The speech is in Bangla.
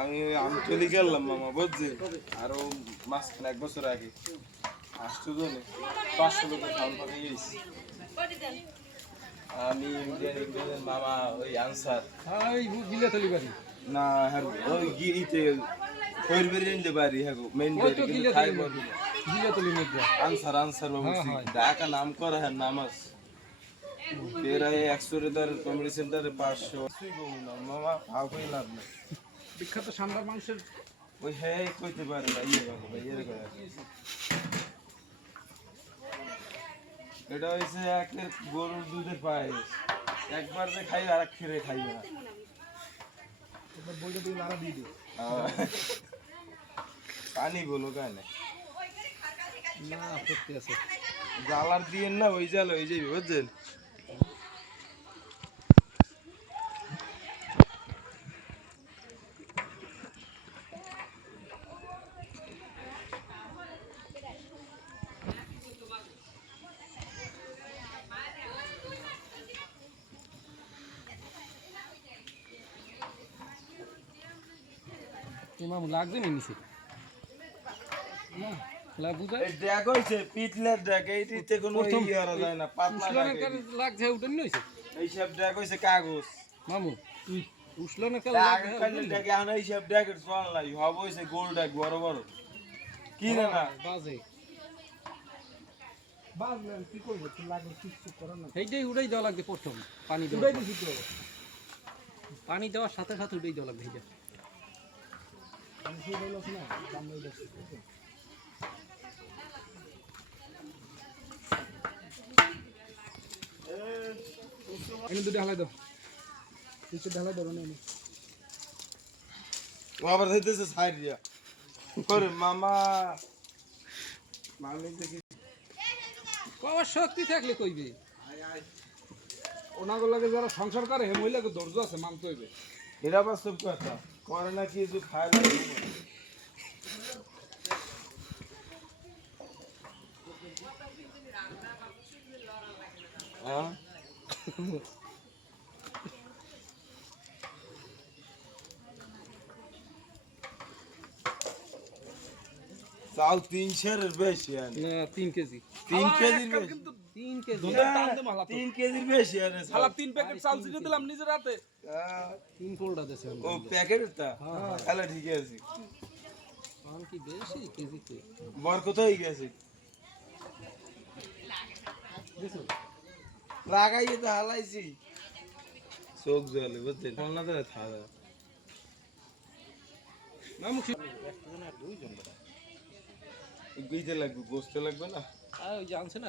আমি চলে গেলাম মামা বুঝছি আরো মাঝখানে 1 বছর আগে আসতো তো 500 লোকের খাওয়ান পাঠিয়ে গেছি আমি ইন্ডিয়ান মামা ওই আনসার ওই গিলাতলি বাড়ি না হ্যাঁ ওই গিরিতে কইরবের নিতে পারি হ্যাঁ মেইন বাড়ি কিন্তু খাই বলি গিলাতলি মধ্যে আনসার বাবু ঢাকা নাম করা হ্যাঁ নামাজ तेरा ये 100 इधर कॉमेडी सेंटर 500 मामा भाव कोई लाभ नहीं বিখ্যাত সান্দার মাংসের ওই হ্যাঁ কইতে পারে না ইয়ে বাবা ভাইয়ের কয় এটা হইছে একের গরুর দুধের পায়েস একবার যে খাই আর এক খেরে খাইবে না এটা বলতে তুই লারা দিয়ে দে পানি বলো কেন না করতে আছে জালার দিয়েন না ওই জাল হয়ে যাবে বুঝছেন তোমার লাগছে নি নিচে না লা বুঝা এই ড্যাগ হইছে পিতলের ড্যাগ এইটিতে কোনো ই করা যায় না পাতলা উসলানের কাছে লাগছে উঠেন নইছে এই সব ড্যাগ হইছে কাগজ মামু উসলানের কাছে আগে কালে ড্যাগ এখন এই সব ড্যাগের চল নাই হব হইছে গোল ড্যাগ বড় বড় কি না না বাজে বাজলেন কি করব তুই লাগে কিছু করার না এইটাই উড়াই দেওয়া লাগবে প্রথম পানি দেওয়া উড়াই দিছি তো পানি দেওয়ার সাথে সাথে উড়াই দেওয়া লাগবে এইটা আমি সেই বলছ না দাম নাই দেখছি এনে দুটো ঢালাই দাও নিচে ঢালাই দাও না ও আবার হইতেছে সাইড দিয়া করে মামা মামি দেখি পাওয়ার শক্তি থাকলে কইবে ওনাগুলোকে যারা সংসার করে হে মহিলাকে ধৈর্য আছে মানতে হইবে এরা বাস্তব কথা করে না কিছু খায় না হ্যাঁ চাল 300 এর বেশি না 3 কেজি 3 কেজির বেশি কিন্তু 3 কেজি 3 কেজির বেশি আর শালা 3 প্যাকেট চাল ছিনে দিলাম নিজের হাতে 3 কোলটা দেছে ও প্যাকেটটা তাহলে ঠিক আছে পান কি বেশি কেজিতে বর কোথায় গেছে দেখো লাগাইয়ে তো হালাইছি চোখ জ্বলে বুঝছেন না ধরে থাকা না মুখি দুইজন গইতে লাগবে গোস্ত লাগবে না ওই জানছে না